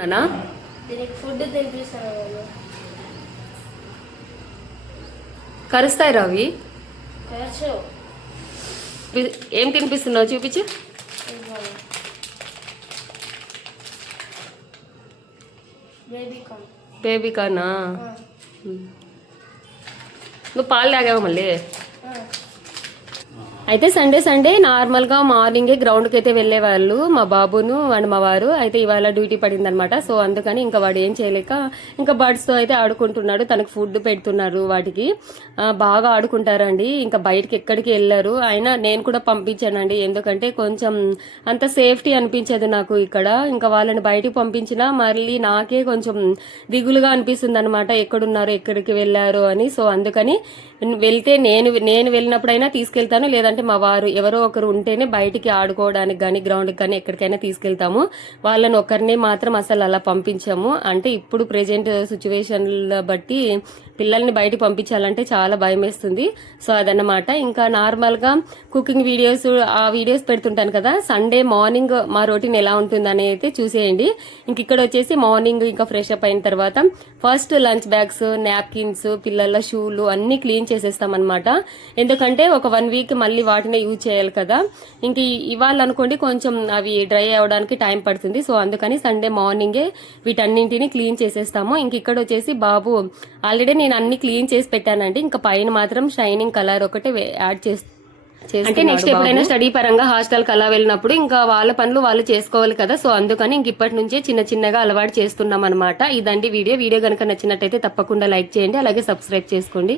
నానా ఫుడ్ తినిపిస్తాను. కరుస్తాయి రవి. కరచు. ఏం తినిపిస్తున్నావు చూపించు. బేబీ కానా? నువ్వు పాలు తాగావు మళ్ళీ. అయితే సండే నార్మల్గా మార్నింగే గ్రౌండ్కి అయితే వెళ్ళేవాళ్ళు మా బాబును అండ్ మా వారు. అయితే ఇవాళ డ్యూటీ పడింది అనమాట. సో అందుకని ఇంకా వాడు ఏం చేయలేక ఇంకా బర్డ్స్తో అయితే ఆడుకుంటున్నాడు. తనకు ఫుడ్ పెడుతున్నారు. వాటికి బాగా ఆడుకుంటారండి. ఇంకా బయటకి ఎక్కడికి వెళ్ళారు. అయినా నేను కూడా పంపించానండి. ఎందుకంటే కొంచెం అంత సేఫ్టీ అనిపించదు నాకు ఇక్కడ. ఇంకా వాళ్ళని బయటికి పంపించినా మళ్ళీ నాకే కొంచెం దిగులుగా అనిపిస్తుంది అనమాట. ఎక్కడున్నారు, ఎక్కడికి వెళ్ళారు అని. సో అందుకని వెళ్తే నేను వెళ్ళినప్పుడైనా తీసుకెళ్తాను, లేదంటే మా వారు ఎవరో ఒకరు ఉంటేనే బయటికి ఆడుకోవడానికి కానీ గ్రౌండ్కి కానీ ఎక్కడికైనా తీసుకెళ్తాము. వాళ్ళని ఒకరిని మాత్రం అసలు అలా పంపించాము. అంటే ఇప్పుడు ప్రెజెంట్ సిచ్యువేషన్ల బట్టి పిల్లల్ని బయటికి పంపించాలంటే చాలా భయం వేస్తుంది. సో అదన్నమాట. ఇంకా నార్మల్గా కుకింగ్ వీడియోస్ ఆ వీడియోస్ పెడుతుంటాను కదా. సండే మార్నింగ్ మా రొటీన్ ఎలా ఉంటుందని అయితే చూసేయండి. ఇంక ఇక్కడ వచ్చేసి మార్నింగ్ ఇంకా ఫ్రెష్ అప్ అయిన తర్వాత ఫస్ట్ లంచ్ బ్యాగ్స్, నాప్కిన్స్, పిల్లల షూలు అన్ని క్లీన్ చేసేస్తాం అనమాట. ఎందుకంటే ఒక 1 వీక్ మళ్ళీ వాటినే యూజ్ చేయాలి కదా. ఇంక ఇవాళ అనుకోండి కొంచెం అవి డ్రై అవడానికి టైం పడుతుంది. సో అందుకని సండే మార్నింగే వీటన్నింటినీ క్లీన్ చేసేస్తాము. ఇంక ఇక్కడ వచ్చేసి బాబు ఆల్రెడీ నేను అన్ని క్లీన్ చేసి పెట్టానండి. ఇంకా పైన మాత్రం షైనింగ్ కలర్ ఒకటి యాడ్ చేస్తాను. అంటే నెక్స్ట్ ఎప్పుడైనా స్టడీ పరంగా హాస్టల్కి అలా వెళ్ళినప్పుడు ఇంకా వాళ్ళ పనులు వాళ్ళు చేసుకోవాలి కదా. సో అందుకని ఇంక ఇప్పటి నుంచే చిన్నగా అలవాటు చేస్తున్నాం అనమాట. ఇదండి వీడియో కనుక నచ్చినట్టయితే తప్పకుండా లైక్ చేయండి, అలాగే సబ్స్క్రైబ్ చేసుకోండి.